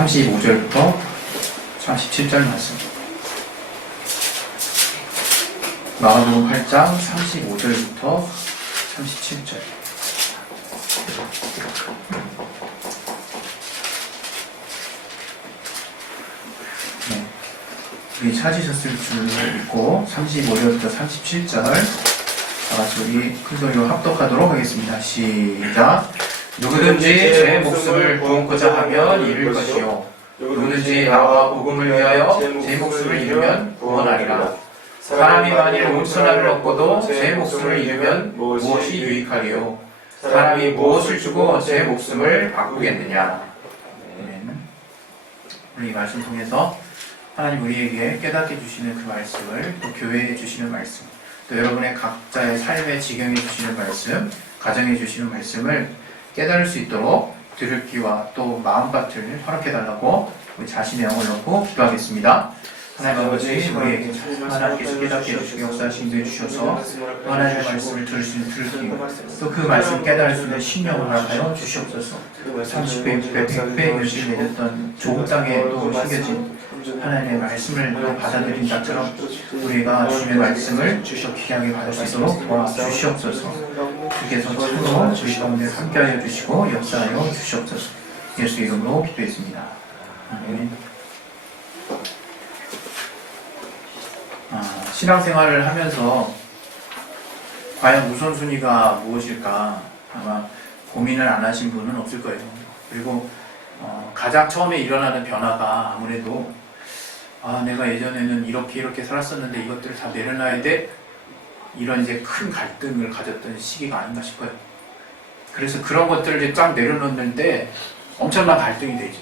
35절부터 37절 말씀. 마가복음 8장 35절부터 37절. 네. 우리 찾으셨을 줄 믿고 35절부터 37절 다같이 우리 큰소리로 합독하도록 하겠습니다. 시작. 누구든지 제 목숨을 구원코자 하면 잃을 것이요 누구든지 나와 복음을 위하여 제 목숨을 잃으면 구원하리라. 사람이 만일 온 천하를 얻고도 제 목숨을 잃으면 무엇이 유익하리요? 사람이 무엇을 주고 제 목숨을 바꾸겠느냐? 우리 이 말씀 통해서 하나님 우리에게 깨닫게 주시는 그 말씀을, 또 교회에 주시는 말씀, 또 여러분의 각자의 삶의 지경에 주시는 말씀, 가정에 주시는 말씀을 깨달을 수 있도록 들을 귀와 또 마음밭을 허락해달라고 우리 자신의 영을 놓고 기도하겠습니다. 하나님 아버지, 우리에게 하나님께서 깨닫게 해주시고 역사하신 데 주셔서 하나님의 말씀을 들을 수 있는 들을 또 그 말씀 깨달을 수 있는 신령을 허락하여 주시옵소서. 30배, 60배, 100배 열심히 내렸던 좋은 땅에 또 심겨진 하나님의 말씀을 또 받아들인 자처럼 우리가 주님의 말씀을 주셔 귀하게 받을 수 있도록 도와주시옵소서. 주께서 참으로 우리 가운데 함께하여 주시고 역사하여 주시옵소서. 예수 이름으로 기도했습니다. 아멘. 신앙생활을 하면서 과연 우선순위가 무엇일까 아마 고민을 안 하신 분은 없을 거예요. 그리고 가장 처음에 일어나는 변화가 아무래도 내가 예전에는 이렇게 살았었는데 이것들을 다 내려놔야 돼? 이런 이제 큰 갈등을 가졌던 시기가 아닌가 싶어요. 그래서 그런 것들을 이제 쫙 내려놓는데 엄청난 갈등이 되죠.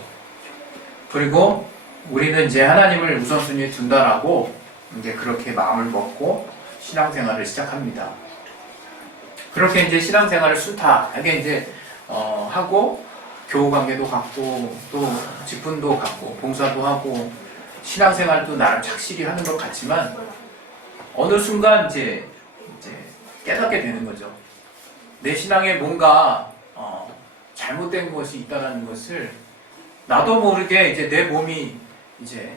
그리고 우리는 이제 하나님을 우선순위에 둔다라고 이제 그렇게 마음을 먹고 신앙생활을 시작합니다. 그렇게 이제 신앙생활을 순탄하게 이제 하고 교우관계도 갖고 또 직분도 갖고 봉사도 하고 신앙생활도 나름 착실히 하는 것 같지만 어느 순간 이제 깨닫게 되는 거죠. 내 신앙에 뭔가 잘못된 것이 있다는 것을 나도 모르게 이제 내 몸이 이제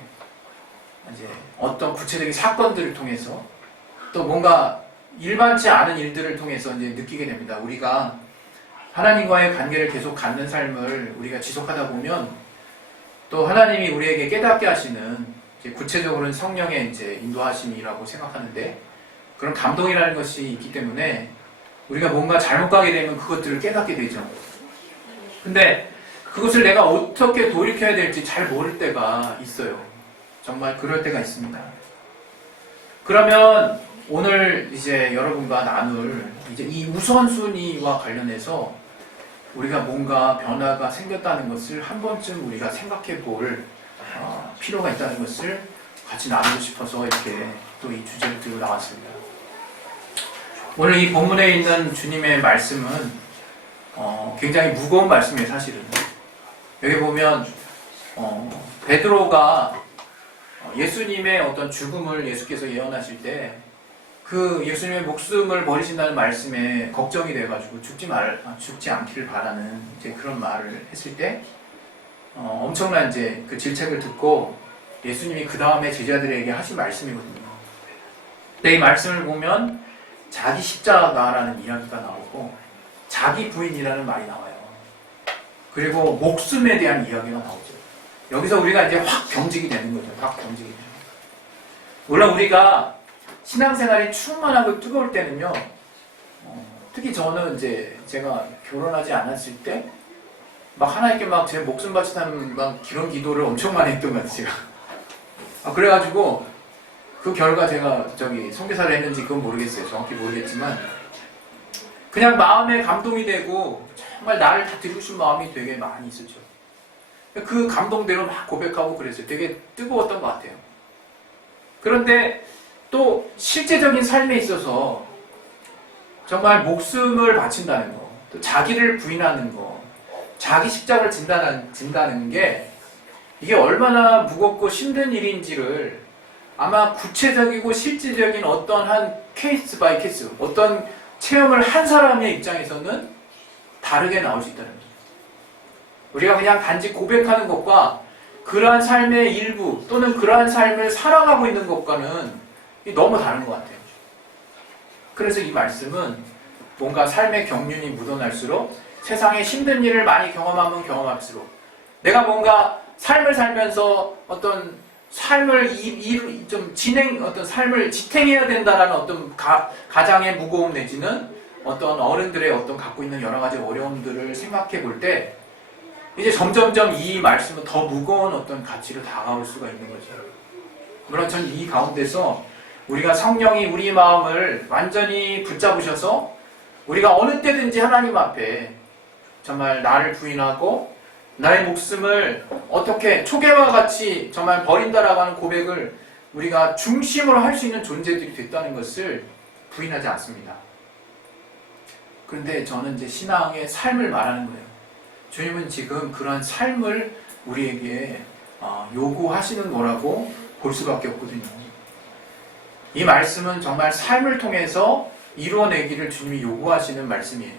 어떤 구체적인 사건들을 통해서 또 뭔가 일반치 않은 일들을 통해서 이제 느끼게 됩니다. 우리가 하나님과의 관계를 계속 갖는 삶을 우리가 지속하다 보면 또 하나님이 우리에게 깨닫게 하시는 이제 구체적으로는 성령의 이제 인도하심이라고 생각하는데 그런 감동이라는 것이 있기 때문에 우리가 뭔가 잘못 가게 되면 그것들을 깨닫게 되죠. 근데 그것을 내가 어떻게 돌이켜야 될지 잘 모를 때가 있어요. 정말 그럴 때가 있습니다. 그러면 오늘 이제 여러분과 나눌 이제 이 우선순위와 관련해서 우리가 뭔가 변화가 생겼다는 것을 한 번쯤 우리가 생각해 볼 필요가 있다는 것을 같이 나누고 싶어서 이렇게 또 이 주제를 들고 나왔습니다. 오늘 이 본문에 있는 주님의 말씀은 굉장히 무거운 말씀이에요, 사실은. 여기 보면 베드로가 예수님의 어떤 죽음을 예수께서 예언하실 때 그 예수님의 목숨을 버리신다는 말씀에 걱정이 돼가지고 죽지 않기를 바라는 이제 그런 말을 했을 때 엄청난 이제 그 질책을 듣고 예수님이 그 다음에 제자들에게 하신 말씀이거든요. 근데 이 말씀을 보면 자기 십자가라는 이야기가 나오고 자기 부인이라는 말이 나와요. 그리고 목숨에 대한 이야기가 나오죠. 여기서 우리가 이제 확 경직이 되는 거죠. 확 경직이 되는 거죠. 물론 우리가 신앙생활이 충만하고 뜨거울 때는요, 특히 저는 이제 제가 결혼하지 않았을 때, 막 하나님께 막 제 목숨 바치는 막 그런 기도를 엄청 많이 했던 것 같아요, 제가. 그래가지고, 그 결과 제가 선교사를 했는지 그건 모르겠어요. 정확히 모르겠지만, 그냥 마음에 감동이 되고, 정말 나를 다 들으신 마음이 되게 많이 있었죠. 그 감동대로 막 고백하고 그랬어요. 되게 뜨거웠던 것 같아요. 그런데 또 실제적인 삶에 있어서 정말 목숨을 바친다는 거, 또 자기를 부인하는 거, 자기 십자가를 진다는 게 이게 얼마나 무겁고 힘든 일인지를 아마 구체적이고 실질적인 어떤 한 케이스 바이 케이스, 어떤 체험을 한 사람의 입장에서는 다르게 나올 수 있다는 거죠. 우리가 그냥 단지 고백하는 것과 그러한 삶의 일부 또는 그러한 삶을 살아가고 있는 것과는 너무 다른 것 같아요. 그래서 이 말씀은 뭔가 삶의 경륜이 묻어날수록 세상의 힘든 일을 많이 경험하면 경험할수록 내가 뭔가 삶을 살면서 어떤 삶을 어떤 삶을 지탱해야 된다라는 어떤 가장의 무거움 내지는 어떤 어른들의 어떤 갖고 있는 여러 가지 어려움들을 생각해 볼 때 이제 점점점 이 말씀은 더 무거운 어떤 가치로 다가올 수가 있는 거죠. 물론 전 이 가운데서 우리가 성령이 우리 마음을 완전히 붙잡으셔서 우리가 어느 때든지 하나님 앞에 정말 나를 부인하고 나의 목숨을 어떻게 초계와 같이 정말 버린다라고 하는 고백을 우리가 중심으로 할 수 있는 존재들이 됐다는 것을 부인하지 않습니다. 그런데 저는 이제 신앙의 삶을 말하는 거예요. 주님은 지금 그런 삶을 우리에게 요구하시는 거라고 볼 수밖에 없거든요. 이 말씀은 정말 삶을 통해서 이루어내기를 주님이 요구하시는 말씀이에요.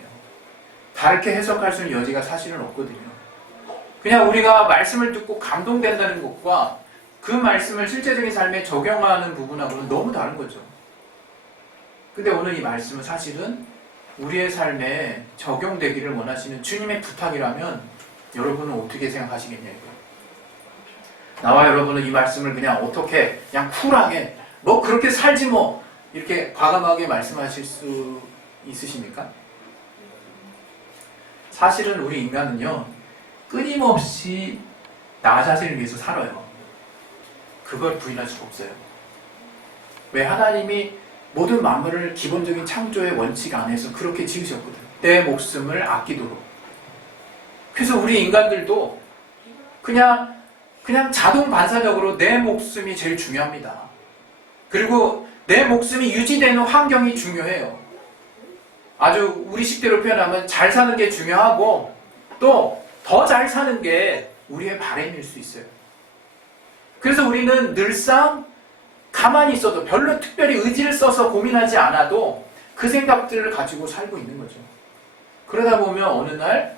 다르게 해석할 수 있는 여지가 사실은 없거든요. 그냥 우리가 말씀을 듣고 감동된다는 것과 그 말씀을 실제적인 삶에 적용하는 부분하고는 너무 다른 거죠. 근데 오늘 이 말씀은 사실은 우리의 삶에 적용되기를 원하시는 주님의 부탁이라면 여러분은 어떻게 생각하시겠냐고요. 나와 여러분은 이 말씀을 그냥 어떻게 그냥 쿨하게 뭐 그렇게 살지 뭐 이렇게 과감하게 말씀하실 수 있으십니까? 사실은 우리 인간은요 끊임없이 나 자신을 위해서 살아요. 그걸 부인할 수가 없어요. 왜? 하나님이 모든 만물을 기본적인 창조의 원칙 안에서 그렇게 지으셨거든. 내 목숨을 아끼도록. 그래서 우리 인간들도 그냥 자동 반사적으로 내 목숨이 제일 중요합니다. 그리고 내 목숨이 유지되는 환경이 중요해요. 아주 우리식대로 표현하면 잘 사는 게 중요하고 또 더 잘 사는 게 우리의 바람일 수 있어요. 그래서 우리는 늘상 가만히 있어도 별로 특별히 의지를 써서 고민하지 않아도 그 생각들을 가지고 살고 있는 거죠. 그러다 보면 어느 날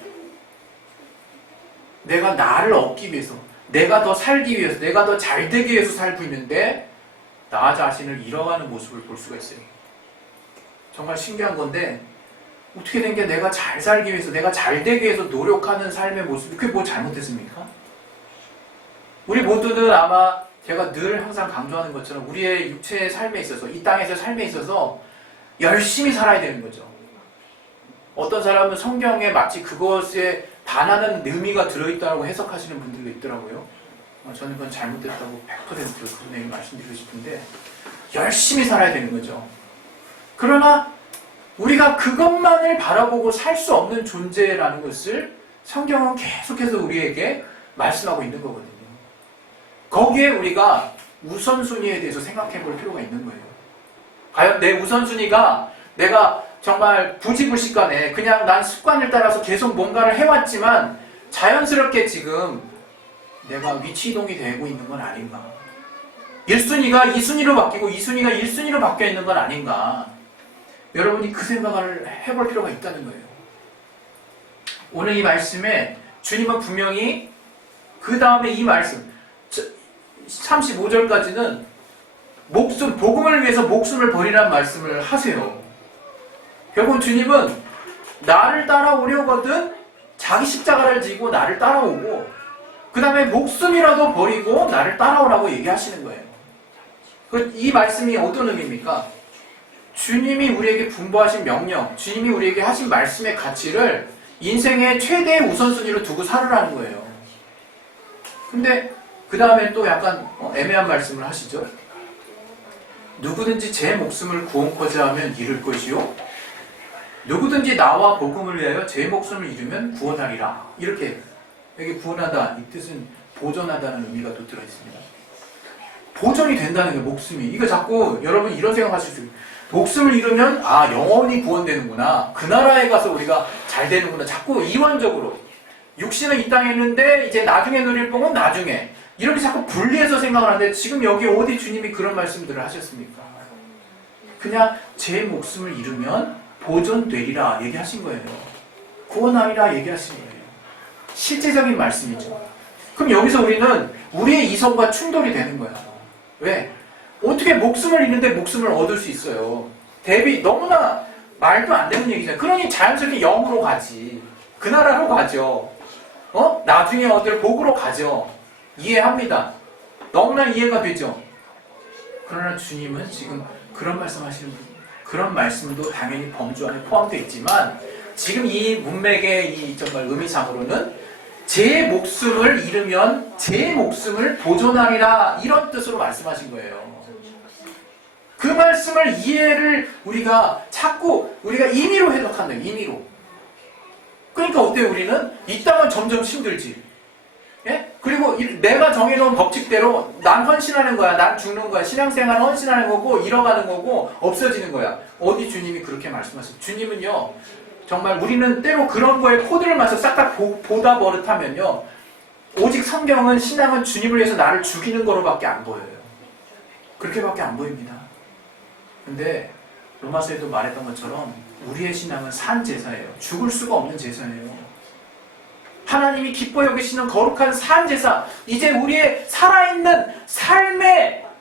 내가 나를 얻기 위해서, 내가 더 살기 위해서, 내가 더 잘 되기 위해서 살고 있는데 나 자신을 잃어가는 모습을 볼 수가 있어요. 정말 신기한 건데 어떻게 된 게 내가 잘 살기 위해서, 내가 잘 되기 위해서 노력하는 삶의 모습이 그게 뭐 잘못됐습니까? 우리 모두는 아마 제가 늘 항상 강조하는 것처럼 우리의 육체의 삶에 있어서, 이 땅에서 삶에 있어서 열심히 살아야 되는 거죠. 어떤 사람은 성경에 마치 그것에 반하는 의미가 들어있다고 해석하시는 분들도 있더라고요. 저는 그건 잘못됐다고 100% 그분에게 말씀드리고 싶은데 열심히 살아야 되는 거죠. 그러나 우리가 그것만을 바라보고 살 수 없는 존재라는 것을 성경은 계속해서 우리에게 말씀하고 있는 거거든요. 거기에 우리가 우선순위에 대해서 생각해 볼 필요가 있는 거예요. 과연 내 우선순위가 내가 정말 부지불식간에 그냥 난 습관을 따라서 계속 뭔가를 해왔지만 자연스럽게 지금 내가 위치 이동이 되고 있는 건 아닌가. 1순위가 2순위로 바뀌고 2순위가 1순위로 바뀌어 있는 건 아닌가. 여러분이 그 생각을 해볼 필요가 있다는 거예요. 오늘 이 말씀에 주님은 분명히 그 다음에 이 말씀 35절까지는 복음을 위해서 목숨을 버리라는 말씀을 하세요. 결국 주님은 나를 따라오려거든 자기 십자가를 지고 나를 따라오고 그 다음에 목숨이라도 버리고 나를 따라오라고 얘기하시는 거예요. 이 말씀이 어떤 의미입니까? 주님이 우리에게 분부하신 명령, 주님이 우리에게 하신 말씀의 가치를 인생의 최대의 우선순위로 두고 살으라는 거예요. 근데 그 다음에 또 약간 애매한 말씀을 하시죠. 누구든지 제 목숨을 구원코자 하면 잃을 것이요 누구든지 나와 복음을 위하여 제 목숨을 잃으면 구원하리라. 이렇게 여기 구원하다 이 뜻은 보존하다는 의미가 또 들어있습니다. 보존이 된다는 거예요. 목숨이. 이거 자꾸 여러분 이런 생각하실 수 있어요. 목숨을 잃으면 영원히 구원되는구나. 그 나라에 가서 우리가 잘 되는구나. 자꾸 이원적으로 육신은 이 땅에 있는데 이제 나중에 누릴 복은 나중에 이렇게 자꾸 분리해서 생각을 하는데 지금 여기 어디 주님이 그런 말씀들을 하셨습니까? 그냥 제 목숨을 잃으면 보존되리라 얘기하신 거예요. 구원하리라 얘기하신 거예요. 실제적인 말씀이죠. 그럼 여기서 우리는 우리의 이성과 충돌이 되는 거야. 왜? 어떻게 목숨을 잃는데 목숨을 얻을 수 있어요? 대비 너무나 말도 안 되는 얘기잖아요. 그러니 자연스럽게 영으로 가지. 그 나라로 가죠. 나중에 얻을 복으로 가죠. 이해합니다. 너무나 이해가 되죠. 그러나 주님은 지금 그런 말씀하시는 분, 그런 말씀도 당연히 범주 안에 포함되어 있지만 지금 이 문맥의 이 정말 의미상으로는 제 목숨을 잃으면 제 목숨을 보존하리라 이런 뜻으로 말씀하신 거예요. 그 말씀을 이해를 우리가 자꾸 우리가 임의로 해석한다. 임의로. 그러니까 어때요? 우리는 이 땅은 점점 힘들지. 예? 그리고 내가 정해놓은 법칙대로 난 헌신하는 거야. 난 죽는 거야. 신앙생활 헌신하는 거고 잃어가는 거고 없어지는 거야. 어디 주님이 그렇게 말씀하셨어요? 주님은요. 정말 우리는 때로 그런 거에 코드를 맞춰 싹 다 보다 버릇하면요. 오직 성경은 신앙은 주님을 위해서 나를 죽이는 거로밖에 안 보여요. 그렇게밖에 안 보입니다. 근데 로마서에도 말했던 것처럼 우리의 신앙은 산 제사예요. 죽을 수가 없는 제사예요. 하나님이 기뻐 여기시는 거룩한 산 제사. 이제 우리의 살아있는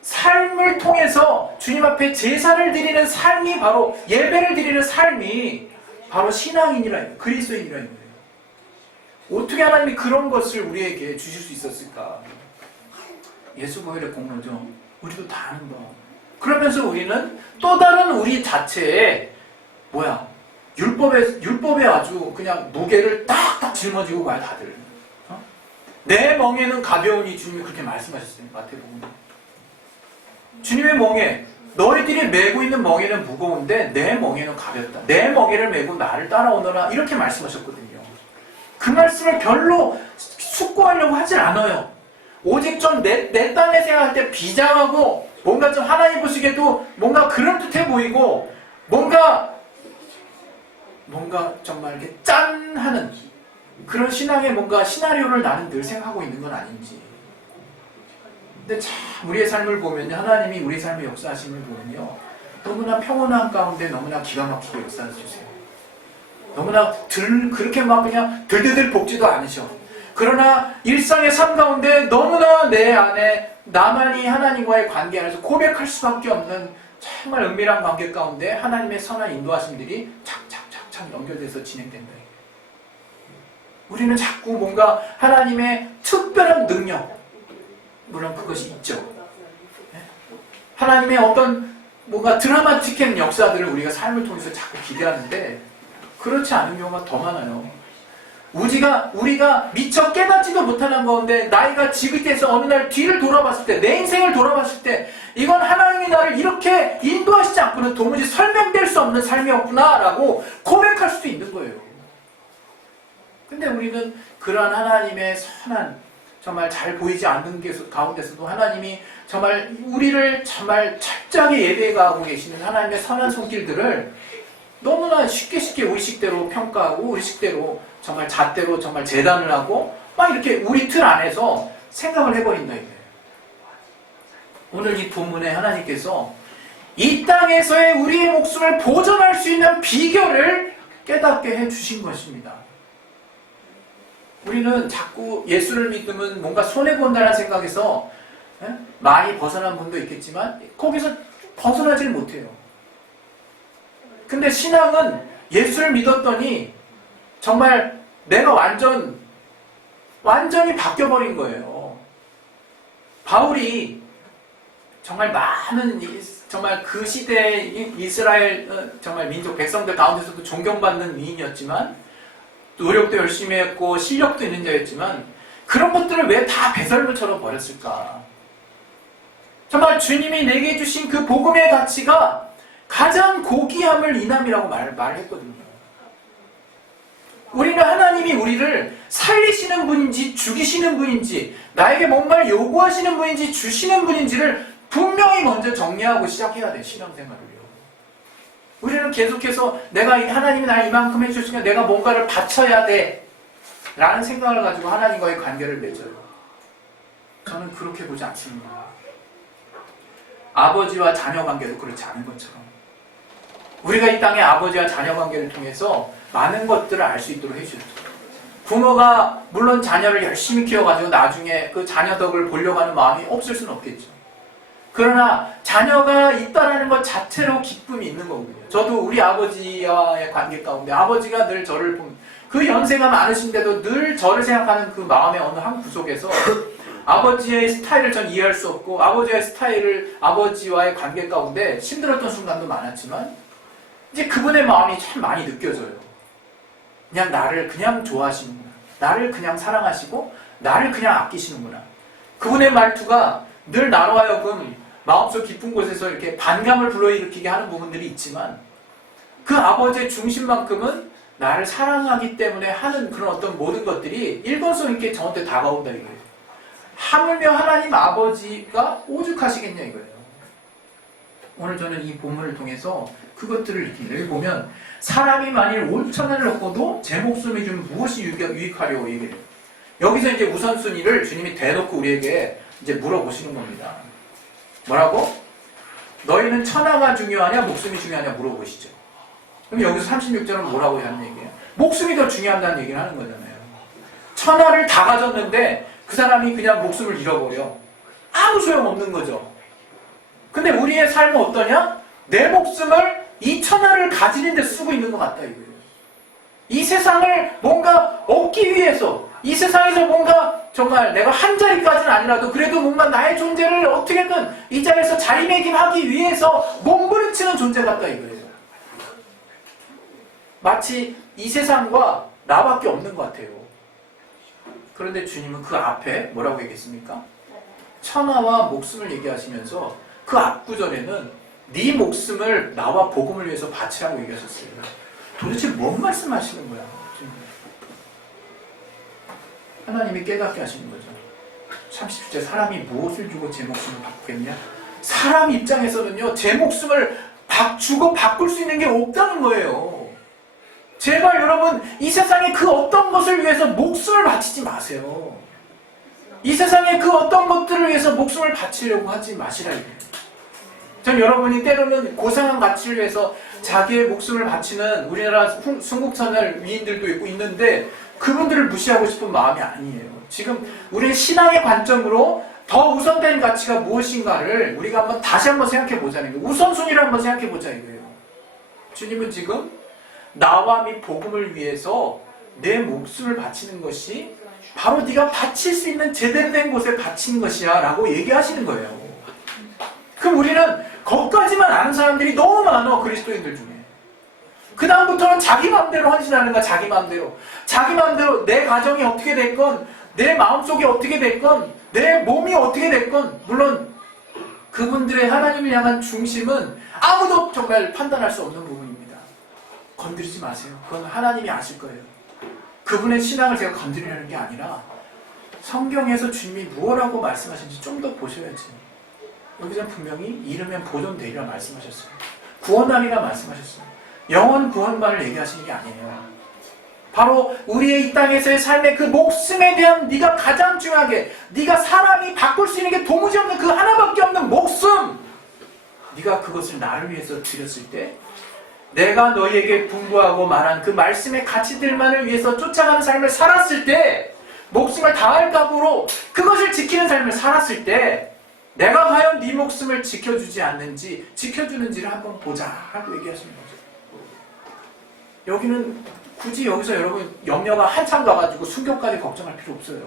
삶을 통해서 주님 앞에 제사를 드리는 삶이 바로 예배를 드리는 삶이 바로 신앙인이라 그리스도인이라는 거예요. 어떻게 하나님이 그런 것을 우리에게 주실 수 있었을까? 예수 보혈의 공로죠. 우리도 다 아는 거. 그러면서 우리는 또 다른 우리 자체에 율법에 아주 그냥 무게를 딱딱 짊어지고 가요, 다들. 내 멍에는 가벼우니 주님이 그렇게 말씀하셨어요. 마태복음. 주님의 멍에 너희들이 메고 있는 멍에는 무거운데 내 멍에는 가볍다. 내 멍에를 메고 나를 따라오너라. 이렇게 말씀하셨거든요. 그 말씀을 별로 숙고하려고 하질 않아요. 오직 좀 내 딴에 생각할 때 비장하고 뭔가 좀 하나님 보시기에도 뭔가 그럴듯해 보이고 뭔가 정말 이렇게 짠 하는 그런 신앙의 뭔가 시나리오를 나는 늘 생각하고 있는 건 아닌지. 근데 참 우리의 삶을 보면요, 하나님이 우리 삶의 역사하심을 보면요, 너무나 평온한 가운데 너무나 기가 막히게 역사해 주세요. 너무나 그렇게 막 그냥 들들들 볶지도 않으셔. 그러나 일상의 삶 가운데 너무나 내 안에 나만이 하나님과의 관계 안에서 고백할 수밖에 없는 정말 은밀한 관계 가운데 하나님의 선한 인도하심들이 착착착착 연결돼서 진행된다. 우리는 자꾸 뭔가 하나님의 특별한 능력, 물론 그것이 있죠. 하나님의 어떤 뭔가 드라마틱한 역사들을 우리가 삶을 통해서 자꾸 기대하는데 그렇지 않은 경우가 더 많아요. 우리가 미처 깨닫지도 못하는 가운데 나이가 지긋해서 어느 날 뒤를 돌아봤을 때, 내 인생을 돌아봤을 때 이건 하나님이 나를 이렇게 인도하시지 않고는 도무지 설명될 수 없는 삶이었구나 라고 고백할 수도 있는 거예요. 근데 우리는 그러한 하나님의 선한 정말 잘 보이지 않는 게 가운데서도 하나님이 정말 우리를 정말 철저하게 예배하고 계시는 하나님의 선한 손길들을 너무나 쉽게 우리 식대로 평가하고 우리 식대로 정말 잣대로 정말 재단을 하고 막 이렇게 우리 틀 안에서 생각을 해버린다 이거예요. 오늘 이 본문에 하나님께서 이 땅에서의 우리의 목숨을 보존할 수 있는 비결을 깨닫게 해주신 것입니다. 우리는 자꾸 예수를 믿으면 뭔가 손해본다는 생각에서 많이 벗어난 분도 있겠지만 거기서 벗어나질 못해요. 근데 신앙은 예수를 믿었더니 정말 내가 완전히 바뀌어버린 거예요. 바울이 정말 많은 정말 그 시대의 이스라엘 정말 민족 백성들 가운데서도 존경받는 위인이었지만 노력도 열심히 했고 실력도 있는 자였지만 그런 것들을 왜 다 배설물처럼 버렸을까? 정말 주님이 내게 주신 그 복음의 가치가 가장 고귀함을 인함이라고 말했거든요. 우리는 하나님이 우리를 살리시는 분인지 죽이시는 분인지 나에게 뭔가를 요구하시는 분인지 주시는 분인지를 분명히 먼저 정리하고 시작해야 돼. 신앙생활을요. 우리는 계속해서 내가 하나님이 나를 이만큼 해주시니까 내가 뭔가를 바쳐야 돼 라는 생각을 가지고 하나님과의 관계를 맺어요. 저는 그렇게 보지 않습니다. 아버지와 자녀 관계도 그렇지 않은 것처럼 우리가 이 땅에 아버지와 자녀 관계를 통해서 많은 것들을 알 수 있도록 해주셨죠. 부모가 물론 자녀를 열심히 키워가지고 나중에 그 자녀 덕을 보려고 하는 마음이 없을 수는 없겠죠. 그러나 자녀가 있다라는 것 자체로 기쁨이 있는 거거든요. 저도 우리 아버지와의 관계 가운데 아버지가 늘 저를 보면 그 연세가 많으신데도 늘 저를 생각하는 그 마음의 어느 한 구석에서 아버지의 스타일을 전 이해할 수 없고 아버지와의 관계 가운데 힘들었던 순간도 많았지만 이제 그분의 마음이 참 많이 느껴져요. 그냥 나를 그냥 좋아하시는구나. 나를 그냥 사랑하시고 나를 그냥 아끼시는구나. 그분의 말투가 늘 나로 하여금 마음속 깊은 곳에서 이렇게 반감을 불러일으키게 하는 부분들이 있지만 그 아버지의 중심만큼은 나를 사랑하기 때문에 하는 그런 어떤 모든 것들이 일관성 있게 저한테 다가온다 이거예요. 하물며 하나님 아버지가 오죽하시겠냐 이거예요. 오늘 저는 이 본문을 통해서 그것들을 느낍니다. 여기 보면 사람이 만일 5천원을 얻고도 제 목숨이 좀 무엇이 유익하려고 얘기해요. 여기서 이제 우선순위를 주님이 대놓고 우리에게 이제 물어보시는 겁니다. 뭐라고? 너희는 천하가 중요하냐 목숨이 중요하냐 물어보시죠. 그럼 여기서 36절은 뭐라고 하는 얘기예요? 목숨이 더 중요하다는 얘기를 하는 거잖아요. 천하를 다 가졌는데 그 사람이 그냥 목숨을 잃어버려. 아무 소용없는 거죠. 근데 우리의 삶은 어떠냐? 내 목숨을 이 천하를 가지는 데 쓰고 있는 것 같다 이거예요. 이 세상을 뭔가 얻기 위해서 이 세상에서 뭔가 정말 내가 한 자리까지는 아니라도 그래도 뭔가 나의 존재를 어떻게든 이 자리에서 자리매김하기 위해서 몸부림치는 존재 같다 이거예요. 마치 이 세상과 나밖에 없는 것 같아요. 그런데 주님은 그 앞에 뭐라고 얘기했습니까? 천하와 목숨을 얘기하시면서 그 앞구절에는 네 목숨을 나와 복음을 위해서 바치라고 얘기하셨어요. 도대체 뭔 말씀하시는 거야? 하나님이 깨닫게 하시는 거죠. 30절 사람이 무엇을 주고 제 목숨을 바꾸겠냐? 사람 입장에서는요, 제 목숨을 주고 바꿀 수 있는 게 없다는 거예요. 제발 여러분, 이 세상에 그 어떤 것을 위해서 목숨을 바치지 마세요. 이 세상에 그 어떤 것들을 위해서 목숨을 바치려고 하지 마시라. 전 여러분이 때로는 고상한 가치를 위해서 자기의 목숨을 바치는 우리나라 순국선열 위인들도 있고 있는데 그분들을 무시하고 싶은 마음이 아니에요. 지금 우리의 신앙의 관점으로 더 우선된 가치가 무엇인가를 우리가 한번 다시 한번 생각해 보자는 거예요. 우선순위를 한번 생각해 보자 이거예요. 주님은 지금 나와 및 복음을 위해서 내 목숨을 바치는 것이 바로 네가 바칠 수 있는 제대로 된 곳에 바치는 것이야 라고 얘기하시는 거예요. 그럼 우리는 거기까지만 아는 사람들이 너무 많아 그리스도인들 중에. 그 다음부터는 자기 마음대로 헌신하는 거야. 자기 마음대로 내 가정이 어떻게 됐건 내 마음속이 어떻게 됐건 내 몸이 어떻게 됐건 물론 그분들의 하나님을 향한 중심은 아무도 정말 판단할 수 없는 부분입니다. 건드리지 마세요. 그건 하나님이 아실 거예요. 그분의 신앙을 제가 건드리려는 게 아니라 성경에서 주님이 무엇라고 말씀하신지 좀 더 보셔야지. 여기서 분명히 이르면 보존되리라 말씀하셨어요. 구원하리라 말씀하셨어요. 영원 구원만을 얘기하시는 게 아니에요. 바로 우리의 이 땅에서의 삶의 그 목숨에 대한 네가 가장 중요하게 네가 사람이 바꿀 수 있는 게 도무지 없는 그 하나밖에 없는 목숨, 네가 그것을 나를 위해서 드렸을 때 내가 너희에게 분부하고 말한 그 말씀의 가치들만을 위해서 쫓아가는 삶을 살았을 때 목숨을 다할 각오로 그것을 지키는 삶을 살았을 때 내가 과연 네 목숨을 지켜주지 않는지 지켜주는지를 한번 보자 하고 얘기하시는 거죠. 여기는 굳이 여기서 여러분 염려가 한참 가가지고 순교까지 걱정할 필요 없어요.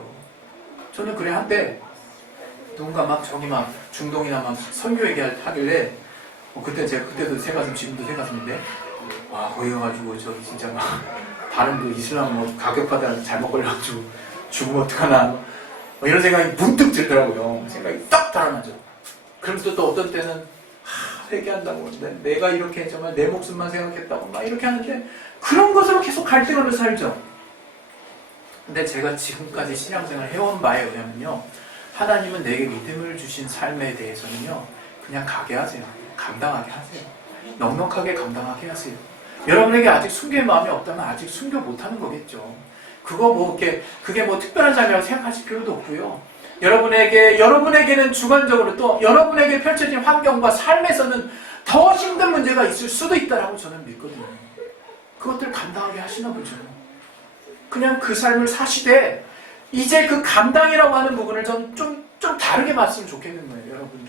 저는 그래 한때 누군가 막 저기 막 중동이나 막 선교 얘기하길래 그때도 새가슴 지금도 새가슴인데 와 거기 가가지고 저기 진짜 막 다른 그 이슬람 뭐 가격파다 잘못 걸려가지고 죽으면 어떡하나 뭐 이런 생각이 문득 들더라고요. 생각이 딱 달아나죠. 그러면서 또 어떤 때는 회개한다고 내가 이렇게 정말 내 목숨만 생각했다고 막 이렇게 하는데 그런 것으로 계속 갈등하며 살죠. 근데 제가 지금까지 신앙생활을 해온 바에 의하면요, 하나님은 내게 믿음을 주신 삶에 대해서는요 그냥 가게 하세요. 감당하게 하세요. 넉넉하게 감당하게 하세요. 여러분에게 아직 순교의 마음이 없다면 아직 순교 못하는 거겠죠. 그거 뭐 그게 뭐 특별한 삶이라고 생각하실 필요도 없고요. 여러분에게는 주관적으로 또 여러분에게 펼쳐진 환경과 삶에서는 더 힘든 문제가 있을 수도 있다라고 저는 믿거든요. 그것들 감당하게 하시나 보죠. 그냥 그 삶을 사시되 이제 그 감당이라고 하는 부분을 좀 다르게 봤으면 좋겠는 거예요, 여러분이.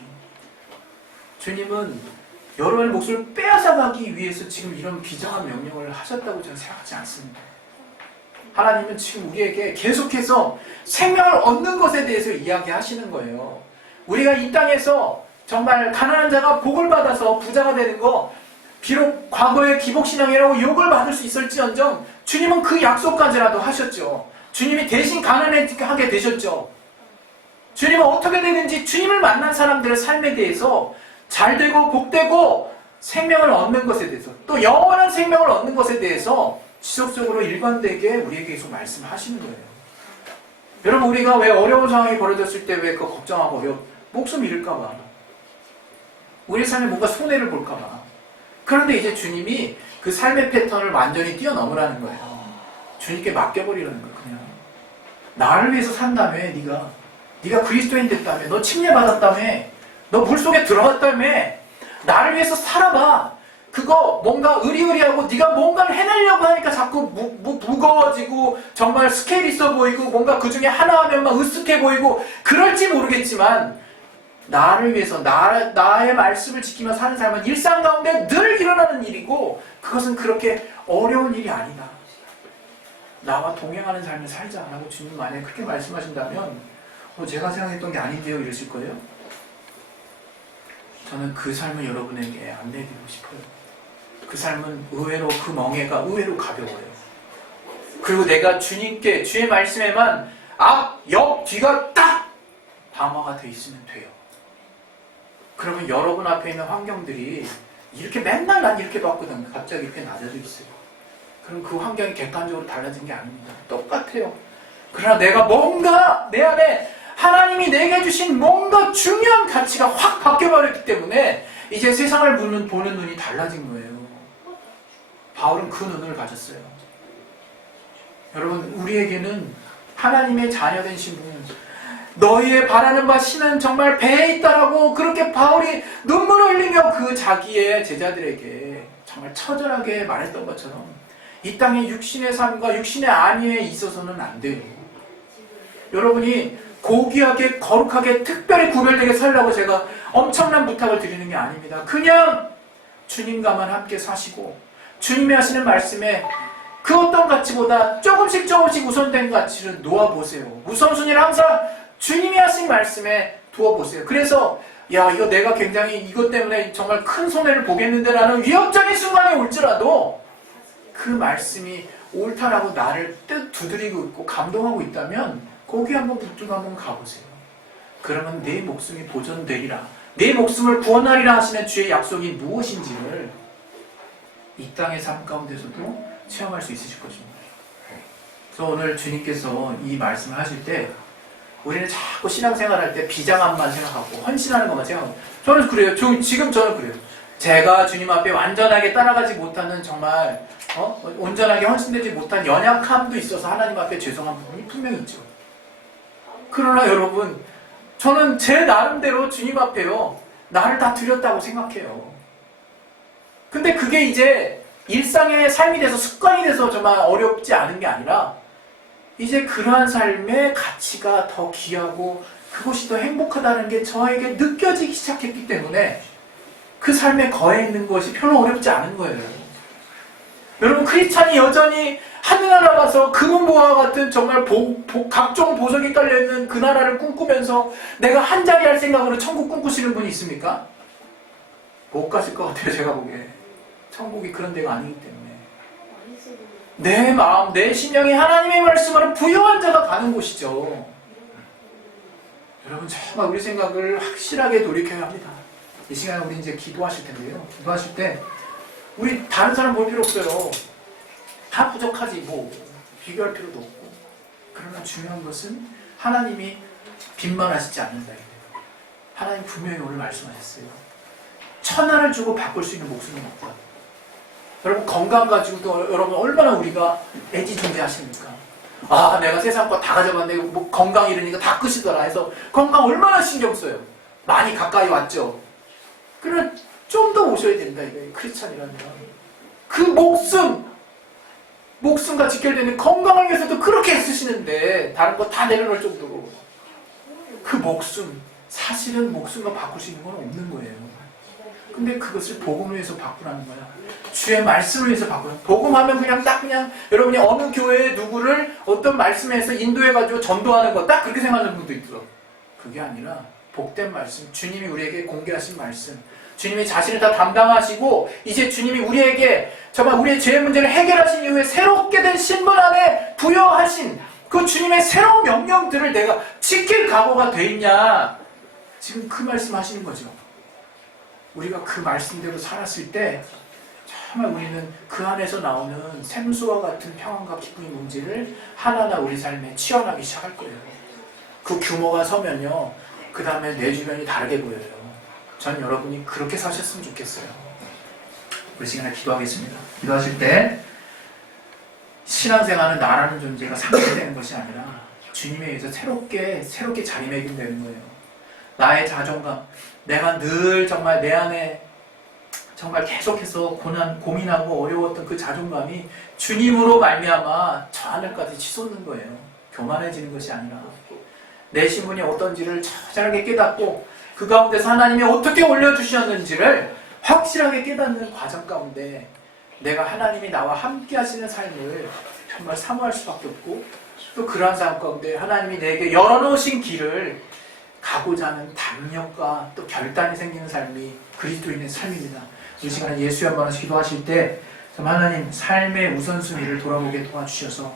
주님은 여러분의 목숨을 빼앗아가기 위해서 지금 이런 비장한 명령을 하셨다고 저는 생각하지 않습니다. 하나님은 지금 우리에게 계속해서 생명을 얻는 것에 대해서 이야기하시는 거예요. 우리가 이 땅에서 정말 가난한 자가 복을 받아서 부자가 되는 거, 비록 과거의 기복신앙이라고 욕을 받을 수 있을지언정 주님은 그 약속까지라도 하셨죠. 주님이 대신 가난하게 되셨죠. 주님은 어떻게 되는지 주님을 만난 사람들의 삶에 대해서 잘되고 복되고 생명을 얻는 것에 대해서, 또 영원한 생명을 얻는 것에 대해서 지속적으로 일관되게 우리에게 계속 말씀하시는 거예요. 여러분, 우리가 왜 어려운 상황이 벌어졌을 때 왜 그거 걱정하고 목숨 잃을까봐, 우리 삶에 뭔가 손해를 볼까봐. 그런데 이제 주님이 그 삶의 패턴을 완전히 뛰어넘으라는 거예요. 주님께 맡겨버리라는 거예요. 그냥 나를 위해서 산다며. 네가 그리스도인 됐다며. 너 침례받았다며. 너 물속에 들어갔다며. 나를 위해서 살아봐. 그거 뭔가 의리의리하고 네가 뭔가를 해내려고 하니까 자꾸 무거워지고 정말 스케일 있어 보이고 뭔가 그 중에 하나 하면만 으쓱해 보이고 그럴지 모르겠지만, 나를 위해서 나의 말씀을 지키며 사는 삶은 일상 가운데 늘 일어나는 일이고 그것은 그렇게 어려운 일이 아니다. 나와 동행하는 삶을 살자 라고 주님 만약에 그렇게 말씀하신다면 제가 생각했던 게 아닌데요 이러실 거예요? 저는 그 삶을 여러분에게 안내해드리고 싶어요. 그 삶은 의외로, 그 멍에가 의외로 가벼워요. 그리고 내가 주님께, 주의 말씀에만 앞, 옆, 뒤가 딱 방어가 돼 있으면 돼요. 그러면 여러분 앞에 있는 환경들이 이렇게 맨날 난 이렇게 봤거든, 갑자기 이렇게 낮아져 있어요. 그럼 그 환경이 객관적으로 달라진 게 아닙니다. 똑같아요. 그러나 내가 뭔가 내 안에 하나님이 내게 주신 뭔가 중요한 가치가 확 바뀌어버렸기 때문에 이제 세상을 보는 눈이 달라진 거예요. 바울은 그 눈을 가졌어요. 여러분, 우리에게는 하나님의 자녀된 신분, 너희의 바라는 바 신은 정말 배에 있다라고 그렇게 바울이 눈물을 흘리며 그 자기의 제자들에게 정말 처절하게 말했던 것처럼 이 땅의 육신의 삶과 육신의 안위에 있어서는 안 돼요. 여러분이 고귀하게 거룩하게 특별히 구별되게 살라고 제가 엄청난 부탁을 드리는 게 아닙니다. 그냥 주님과만 함께 사시고 주님이 하시는 말씀에 그 어떤 가치보다 조금씩 우선된 가치를 놓아보세요. 우선순위를 항상 주님이 하신 말씀에 두어보세요. 그래서 이거 내가 굉장히 이것 때문에 정말 큰 손해를 보겠는데 라는 위협적인 순간이 올지라도 그 말씀이 옳다라고 나를 뜻 두드리고 있고 감동하고 있다면 거기 한번 붙들고 한번 가보세요. 그러면 내 목숨이 보존되리라, 내 목숨을 구원하리라 하시는 주의 약속이 무엇인지를 이 땅의 삶 가운데서도 체험할 수 있으실 것입니다. 그래서 오늘 주님께서 이 말씀을 하실 때 우리는 자꾸 신앙생활할 때 비장함만 생각하고 헌신하는 것만 생각하고, 저는 그래요. 지금 저는 그래요. 제가 주님 앞에 완전하게 따라가지 못하는 정말 온전하게 헌신되지 못한 연약함도 있어서 하나님 앞에 죄송한 부분이 분명히 있죠. 그러나 여러분, 저는 제 나름대로 주님 앞에요 나를 다 드렸다고 생각해요. 근데 그게 이제 일상의 삶이 돼서 습관이 돼서 정말 어렵지 않은 게 아니라 이제 그러한 삶의 가치가 더 귀하고 그것이 더 행복하다는 게 저에게 느껴지기 시작했기 때문에 그 삶에 거해 있는 것이 별로 어렵지 않은 거예요. 여러분, 크리스찬이 여전히 하늘나라 가서 금은보화 같은 정말 각종 보석이 깔려있는 그 나라를 꿈꾸면서 내가 한 자리 할 생각으로 천국 꿈꾸시는 분이 있습니까? 못 가실 것 같아요. 제가 보기에 천국이 그런 데가 아니기 때문에 내 마음, 내 심령이 하나님의 말씀으로 부여한 자가 가는 곳이죠. 여러분, 정말 우리 생각을 확실하게 돌이켜야 합니다. 이 시간에 우리 이제 기도하실 텐데요. 기도하실 때 우리 다른 사람 볼 필요 없어요. 다 부족하지 뭐 비교할 필요도 없고. 그러나 중요한 것은 하나님이 빈말하시지 않는다. 하나님 분명히 오늘 말씀하셨어요. 천하를 주고 바꿀 수 있는 목숨은 없다. 여러분, 건강 가지고도 여러분 얼마나 우리가 애지중지하십니까? 내가 세상 거 다 가져갔는데 뭐 건강 잃으니까 다 끝이더라 해서 건강 얼마나 신경 써요. 많이 가까이 왔죠. 그러나 좀 더 오셔야 된다. 이거예요. 크리스찬이라면 그 목숨, 목숨과 직결되는 건강을 위해서도 그렇게 애쓰시는데 다른 거 다 내려놓을 정도로 그 목숨, 사실은 목숨과 바꿀 수 있는 건 없는 거예요. 근데 그것을 복음을 위해서 바꾸라는 거야. 주의 말씀을 위해서 바꾸는. 복음하면 그냥 여러분이 어느 교회에 누구를 어떤 말씀에서 인도해가지고 전도하는 거 딱 그렇게 생각하는 분도 있어. 그게 아니라 복된 말씀, 주님이 우리에게 공개하신 말씀, 주님이 자신을 다 담당하시고 이제 주님이 우리에게 정말 우리의 죄의 문제를 해결하신 이후에 새롭게 된 신분 안에 부여하신 그 주님의 새로운 명령들을 내가 지킬 각오가 돼 있냐, 지금 그 말씀 하시는 거죠. 우리가 그 말씀대로 살았을 때 정말 우리는 그 안에서 나오는 샘수와 같은 평안과 기쁨의 문제를 하나하나 우리 삶에 취현하기 시작할 거예요. 그 규모가 서면요, 그 다음에 내 주변이 다르게 보여요. 전 여러분이 그렇게 사셨으면 좋겠어요. 우리 시간에 기도하겠습니다. 기도하실 때 신앙생활은 나라는 존재가 상실되는 것이 아니라 주님에 의해서 새롭게 자리매김되는 거예요. 나의 자존감, 내가 늘 정말 내 안에 정말 계속해서 고민하고 어려웠던 그 자존감이 주님으로 말미암아 저 하늘까지 치솟는 거예요. 교만해지는 것이 아니라 내 신분이 어떤지를 자잘하게 깨닫고 그 가운데서 하나님이 어떻게 올려주셨는지를 확실하게 깨닫는 과정 가운데 내가 하나님이 나와 함께 하시는 삶을 정말 사모할 수밖에 없고, 또 그러한 삶 가운데 하나님이 내게 열어놓으신 길을 가고자 하는 담력과 또 결단이 생기는 삶이 그리스도인의 삶입니다. 이 시간에 예수의 한 번씩 기도하실 때 하나님 삶의 우선순위를 돌아보게 도와주셔서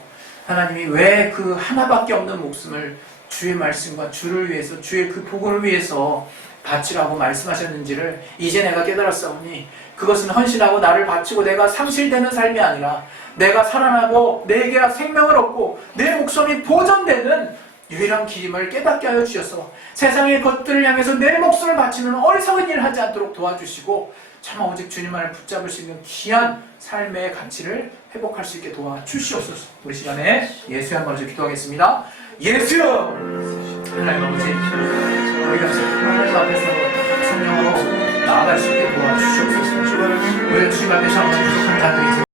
하나님이 왜 그 하나밖에 없는 목숨을 주의 말씀과 주를 위해서, 주의 그 복음을 위해서 바치라고 말씀하셨는지를 이제 내가 깨달았사오니, 그것은 헌신하고 나를 바치고 내가 상실되는 삶이 아니라 내가 살아나고 내게 생명을 얻고 내 목숨이 보존되는 유일한 길임을 깨닫게 하여 주셔서 세상의 것들을 향해서 내 목숨을 바치는 어리석은 일을 하지 않도록 도와주시고 참 오직 주님만을 붙잡을 수 있는 귀한 삶의 가치를 회복할 수 있게 도와주시옵소서. 우리 시간에 예수의 한 번씩 기도하겠습니다. 예수여! 하나님 아버지, 우리가 하나님 앞에서 성령으로 나아갈 수 있게 도와주시옵소서. 우리가 주님 앞에서 감사드리죠.